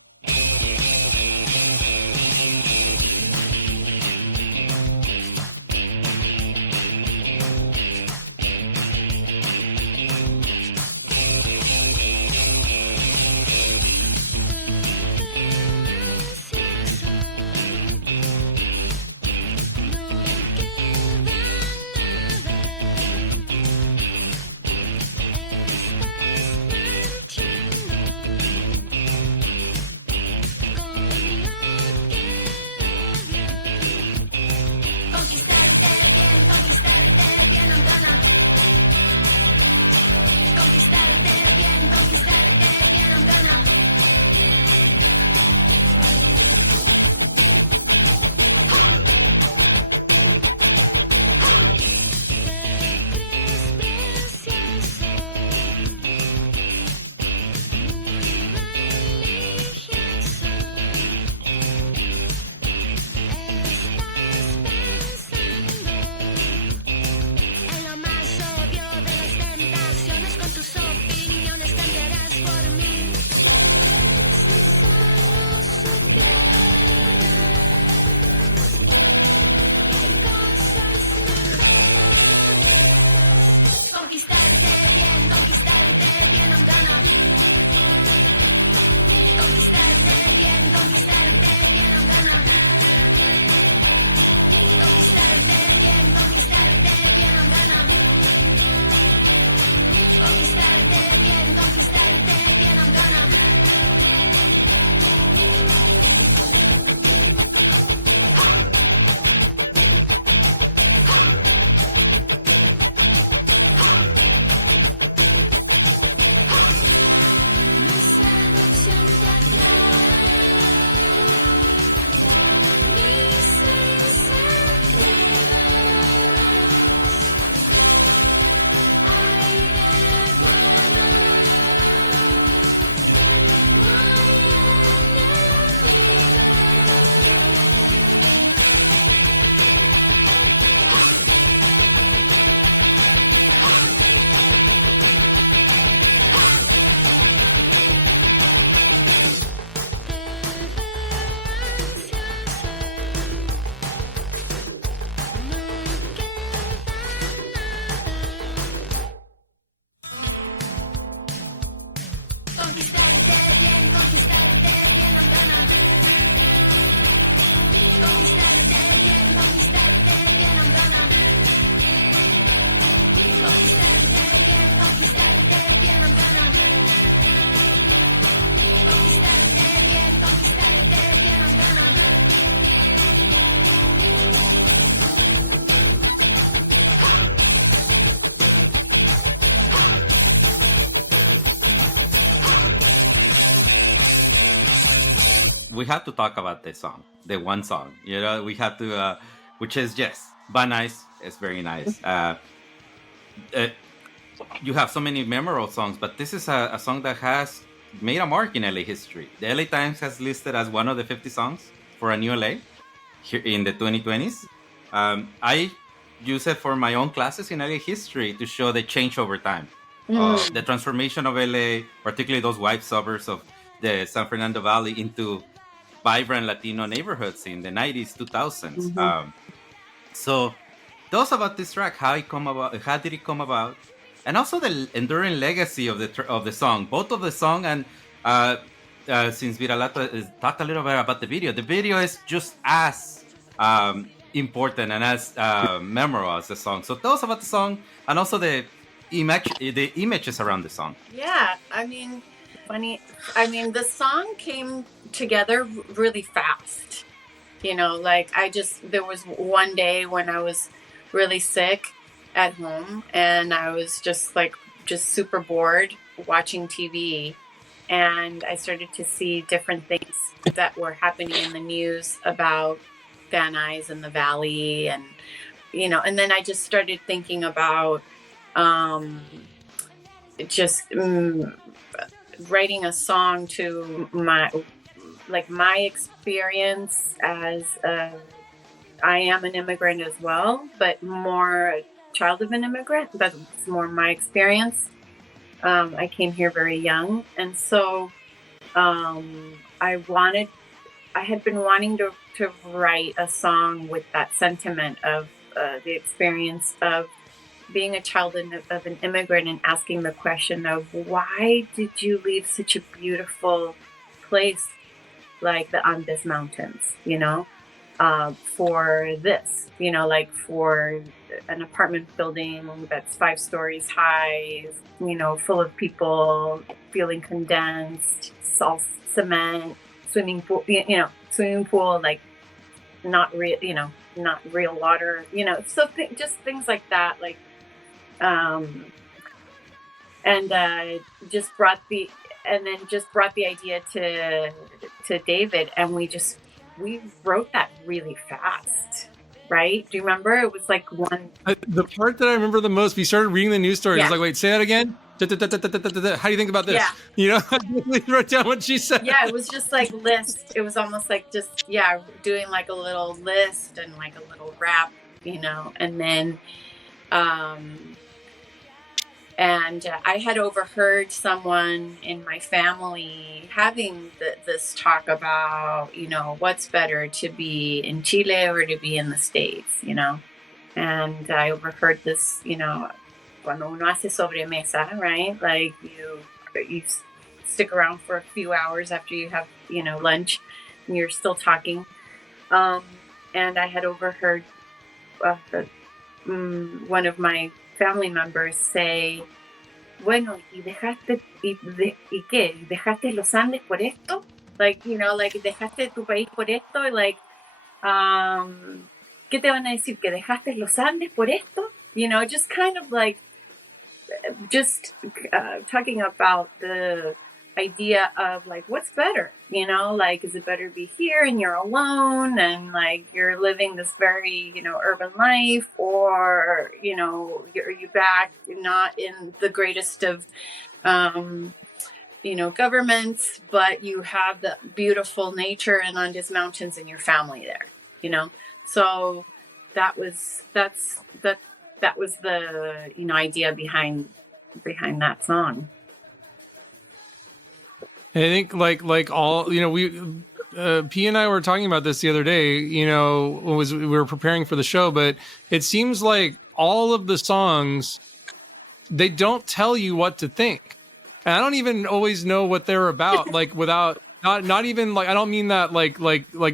we have to talk about this song, the one song. You know, we have to, which is yes, but nice. It's very nice. You have so many memorable songs, but this is a song that has made a mark in LA history. The LA Times has listed as one of the 50 songs for a new LA here in the 2020s. I use it for my own classes in LA history to show the change over time. The transformation of LA, particularly those white suburbs of the San Fernando Valley into vibrant Latino neighborhoods in the 90s, 2000s. So tell us about this track, how did it come about? And also the enduring legacy of the song, both of the song and since Vira Lata talked a little bit about the video is just as important and as memorable as the song. So tell us about the song and also the images around the song. Yeah, I mean, funny. I mean, the song came together really fast. You know, like there was one day when I was really sick at home and I was just super bored watching TV, and I started to see different things that were happening in the news about Van Nuys and the Valley, and you know, and then I just started thinking about writing a song to my experience as I am an immigrant as well, but more a child of an immigrant. That's more my experience. I came here very young, and so I had been wanting to write a song with that sentiment of the experience of being a child of an immigrant and asking the question of why did you leave such a beautiful place like the Andes Mountains, you know, for this, you know, like for an apartment building that's 5 stories high, you know, full of people, feeling condensed, salt, cement, swimming pool, like not real, you know, not real water, you know, so just things like that, like, just brought the idea to David, and we wrote that really fast, right? Do you remember? It was like the part that I remember the most, we started reading the news stories. Yeah. I was like, wait, say that again. How do you think about this? Yeah. You know, I wrote down what she said. Yeah, it was just like list. It was almost like just, doing like a little list and like a little rap, you know, and then, I had overheard someone in my family having this talk about, you know, what's better, to be in Chile or to be in the States, you know. And I overheard this, you know, cuando uno hace sobremesa, right? Like you stick around for a few hours after you have, you know, lunch, and you're still talking. And I had overheard one of my family members say, bueno, ¿y qué? ¿Dejaste los Andes por esto? Like, you know, like, ¿dejaste tu país por esto? Like, ¿qué te van a decir? ¿Que dejaste los Andes por esto? You know, just kind of like, talking about the idea of like, what's better? You know, like, is it better to be here and you're alone and like you're living this very, you know, urban life, or, you know, are you back not in the greatest of, you know, governments, but you have the beautiful nature and Andes Mountains and your family there, you know? So that was the, you know, idea behind that song. I think like all, you know, we P and I were talking about this the other day, you know, we were preparing for the show, but it seems like all of the songs, they don't tell you what to think. And I don't even always know what they're about, like without not even like, I don't mean that like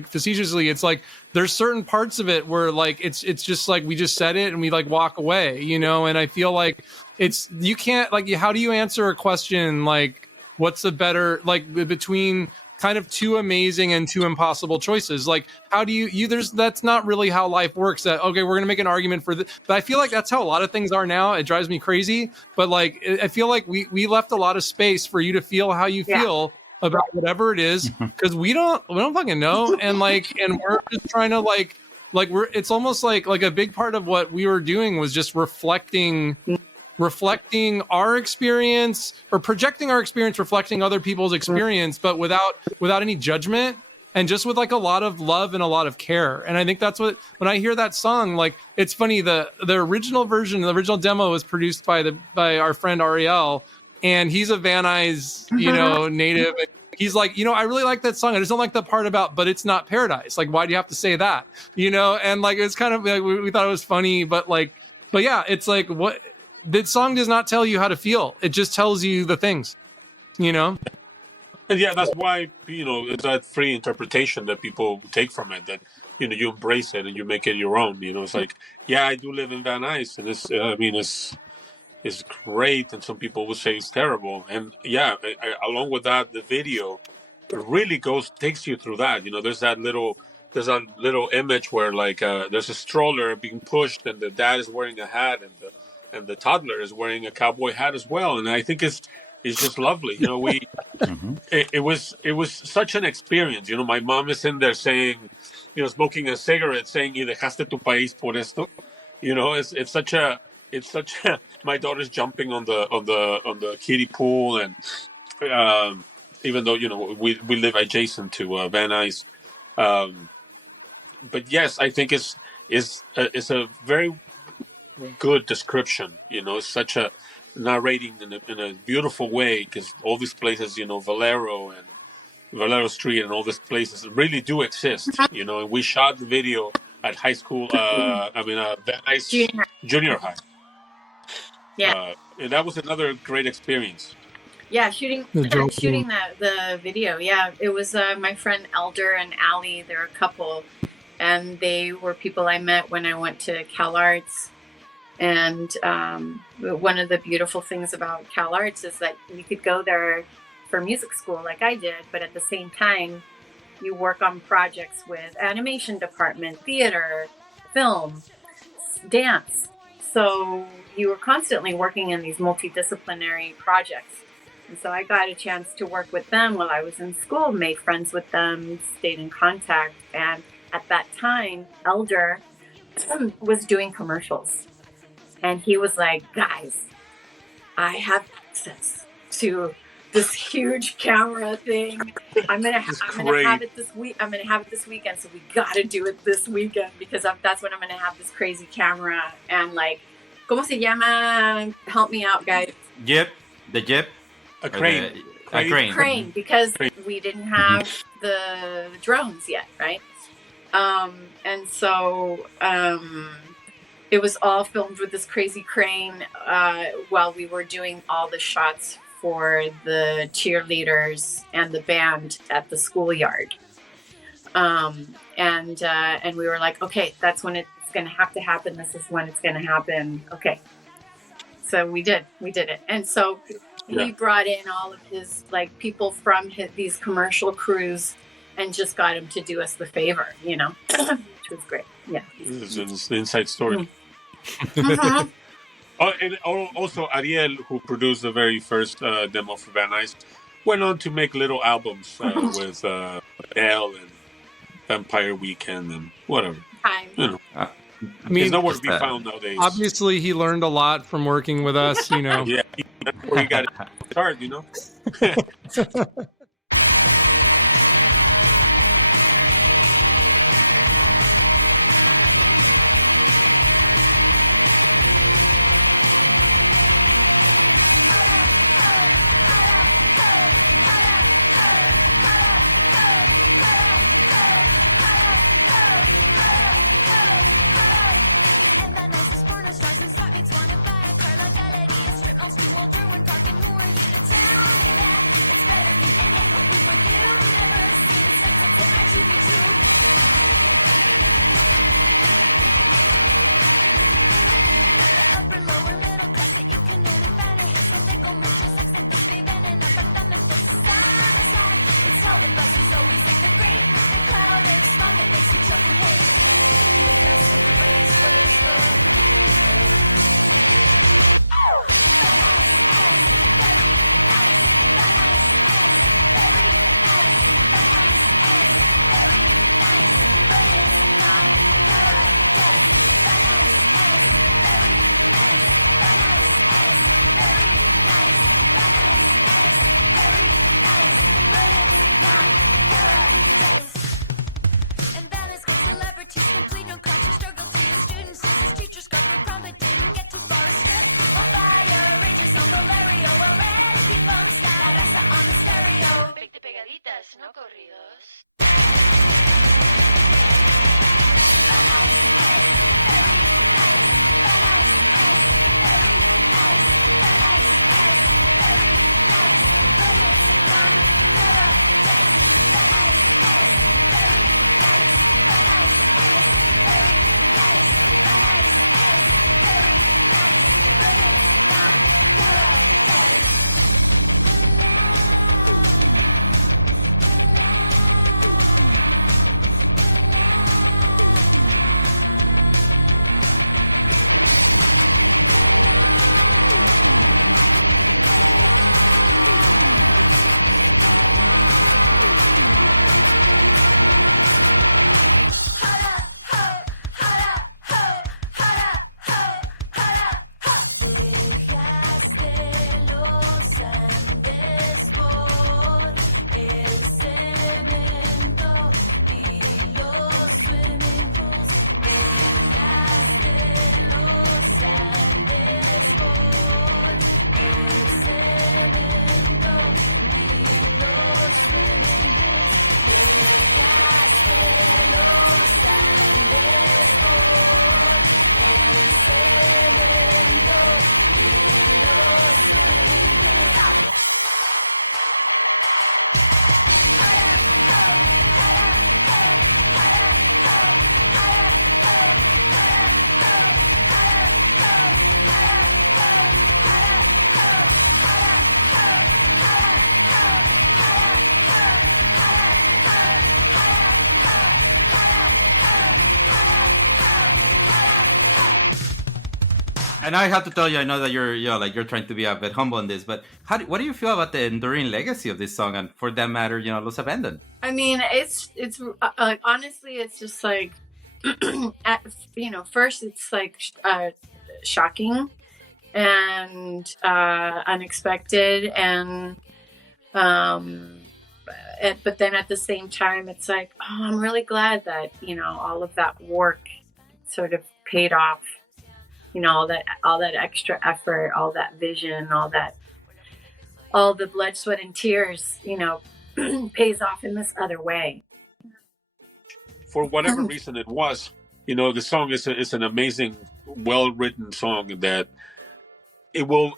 facetiously. It's like there's certain parts of it where like it's just like we just said it and we like walk away, you know. And I feel like you can't, like, how do you answer a question like what's the better, like between kind of two amazing and two impossible choices? Like, how do you that's not really how life works. That, okay, we're going to make an argument for this. But I feel like that's how a lot of things are now. It drives me crazy. But like, I feel like we left a lot of space for you to feel how you feel. about whatever it is, because we don't fucking know, and we're just trying to it's almost like a big part of what we were doing was just reflecting our experience, or projecting our experience, reflecting other people's experience, but without any judgment, and just with like a lot of love and a lot of care. And I think that's what, when I hear that song, like, it's funny, the original version, the original demo was produced by our friend Ariel, and he's a Van Nuys, native. He's like, I really like that song. I just don't like the part about, but it's not paradise. Like, why do you have to say that? And like, it's kind of like, we thought it was funny, but yeah, it's like, what, the song does not tell you how to feel. It just tells you the things, And yeah, that's why, it's that free interpretation that people take from it, that, you embrace it and you make it your own. It's like, yeah, I do live in Van Nuys, and it's great, and some people will say it's terrible. And yeah, along with that, the video really takes you through that. There's that little image where there's a stroller being pushed, and the dad is wearing a hat, and the toddler is wearing a cowboy hat as well. And I think it's just lovely. It was such an experience. My mom is in there saying, smoking a cigarette, saying, "Y dejaste tu país por esto." It's such a my daughter's jumping on the kiddie pool, and even though we live adjacent to Van Nuys, but yes, I think it's a very good description. It's such a narrating in a beautiful way, because all these places, Valero and Valero Street and all these places really do exist. And we shot the video at high school. Van Nuys Junior High. Yeah, and that was another great experience. Yeah, shooting the video. Yeah, it was my friend Elder and Allie. They're a couple, and they were people I met when I went to Cal Arts. And one of the beautiful things about Cal Arts is that you could go there for music school like I did, but at the same time, you work on projects with animation department, theater, film, dance. So you were constantly working in these multidisciplinary projects. And so I got a chance to work with them while I was in school, made friends with them, stayed in contact. And at that time, Elder was doing commercials. And he was like, "Guys, I have access to this huge camera thing. I'm gonna have it this week. I'm gonna have it this weekend. So we gotta do it this weekend, because that's when I'm gonna have this crazy camera." And like, ¿cómo se llama? Help me out, guys. The Jeep. A crane. A crane. Crane, because we didn't have the drones yet, right? And so it was all filmed with this crazy crane while we were doing all the shots for the cheerleaders and the band at the schoolyard. And we were like, okay, that's when it's going to have to happen. This is when it's going to happen. Okay. So we did it. And so he brought in all of his people from these commercial crews and just got him to do us the favor, which was great. Yeah. This is the inside story. And also Ariel, who produced the very first demo for Van Nuys, went on to make little albums with Elle and Vampire Weekend and whatever. He's nowhere to be found nowadays. Obviously, he learned a lot from working with us. Yeah, that's where he got his start. And I have to tell you, I know that you're trying to be a bit humble on this, but what do you feel about the enduring legacy of this song, and for that matter, Los Abandoned? I mean, it's honestly, it's just like, first it's like shocking and unexpected, and but then at the same time, it's like, oh, I'm really glad that all of that work sort of paid off. All that extra effort, all that vision, all the blood, sweat, and tears, pays off in this other way. For whatever reason it was, the song is an amazing, well-written song that it will,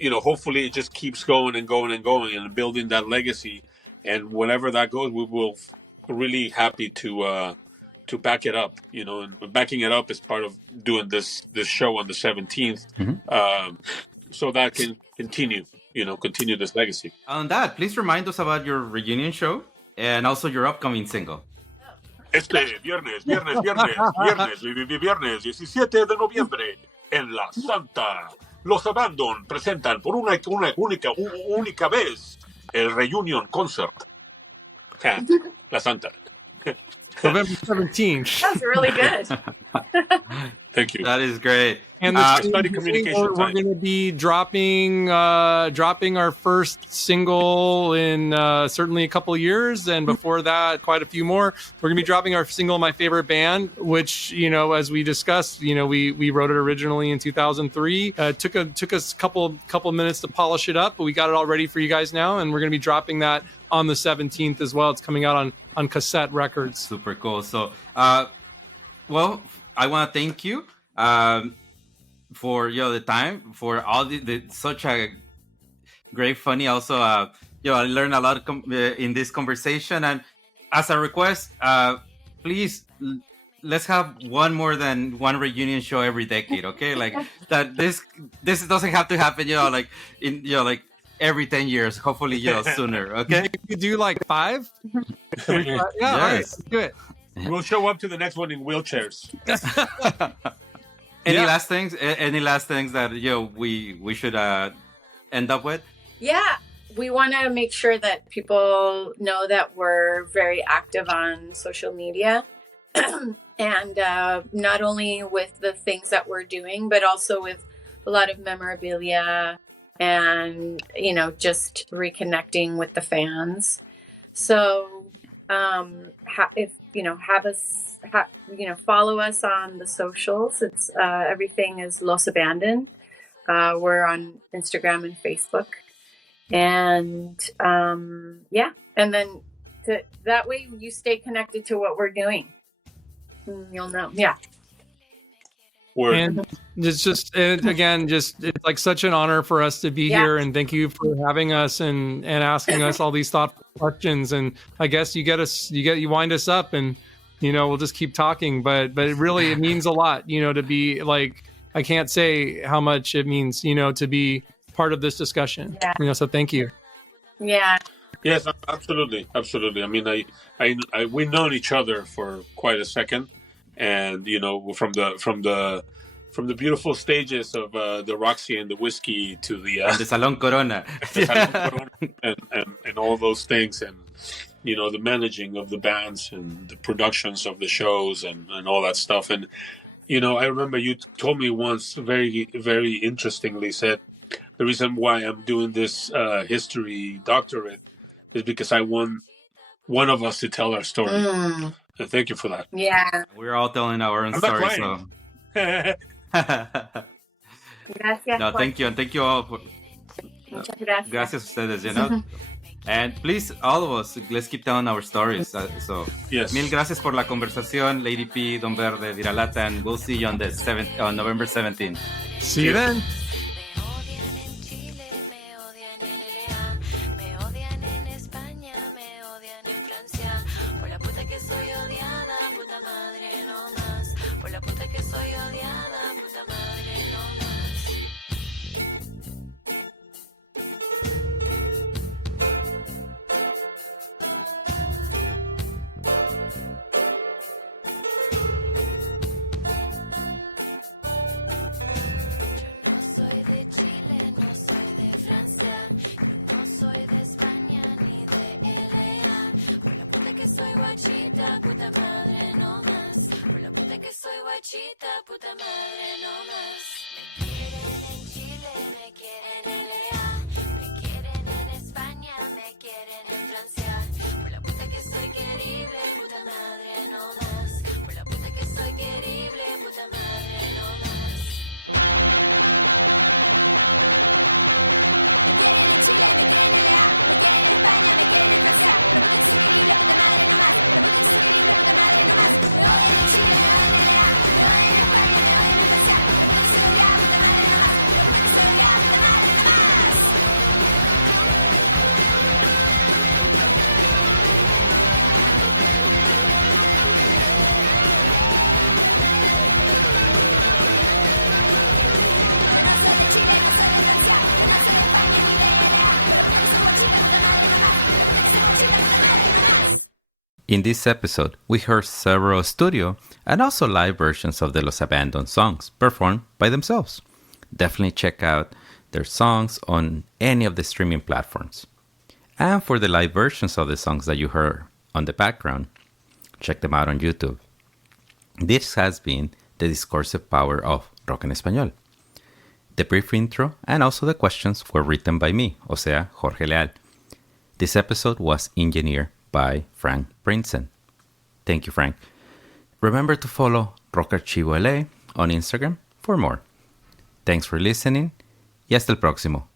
hopefully it just keeps going and going and going and building that legacy. And whenever that goes, we will really happy to back it up, and backing it up is part of doing this show on the 17th, so that can continue this legacy. On that, please remind us about your reunion show and also your upcoming single. Viernes 17 de noviembre, en La Santa, Los Abandon presentan por una única vez el reunion concert. La Santa. November 17th. That's really good. Thank you. That is great. And study communication we're going to be dropping our first single in certainly a couple of years, and before that, quite a few more. We're going to be dropping our single "My Favorite Band," which as we discussed, we wrote it originally in 2003. Took us a couple minutes to polish it up, but we got it all ready for you guys now, and we're going to be dropping that on the 17th as well. It's coming out on cassette records. Super cool. So, well, I want to thank you for the time, for all the such a great funny. Also, I learned a lot in this conversation. And as a request, please let's have one more than one reunion show every decade. Okay, like that. This doesn't have to happen. Every 10 years, hopefully, sooner. Okay, you could do like 5. Yeah, yes. All right, let's do it. We'll show up to the next one in wheelchairs. Any last things? Any last things that we should end up with? Yeah, we want to make sure that people know that we're very active on social media, and not only with the things that we're doing, but also with a lot of memorabilia and just reconnecting with the fans. So follow us on the socials. It's everything is Los Abandoned. We're on Instagram and Facebook, and and then that way you stay connected to what we're doing. You'll know. Yeah. And it's like such an honor for us to be here, and thank you for having us and asking us all these thoughtful questions. And I guess you wind us up, and we'll just keep talking. But it means a lot, to be like, I can't say how much it means, to be part of this discussion. Yeah. So thank you. Yeah. Yes, absolutely. I mean, we've known each other for quite a second. And from the beautiful stages of the Roxy and the whiskey to the Salón Corona, and all those things, and the managing of the bands and the productions of the shows and all that stuff. And I remember you told me once very, very interestingly, said the reason why I'm doing this history doctorate is because I want one of us to tell our story. And thank you for that. Yeah. We're all telling our own stories. So. Gracias. No, thank you. And thank you all. Muchas gracias. Gracias a ustedes, And please, all of us, let's keep telling our stories. So, yes. Mil gracias por la conversación, Lady P, Don Verde, Vira Lata, and we'll see you on November 17th. See you then. puta madre, no más. Por la puta que soy guachita, puta madre, no más. Me quieren en Chile, me quieren en LA, me quieren en España, me quieren en Francia. Por la puta que soy querible, puta madre, no más. Por la puta que soy querible, puta madre, no más. In this episode, we heard several studio and also live versions of the Los Abandoned songs performed by themselves. Definitely check out their songs on any of the streaming platforms. And for the live versions of the songs that you heard on the background, check them out on YouTube. This has been the discursive power of Rock en Español. The brief intro and also the questions were written by me, o sea, Jorge Leal. This episode was engineered by Frank Princeton. Thank you, Frank. Remember to follow Rock Archivo LA on Instagram for more. Thanks for listening y hasta el próximo.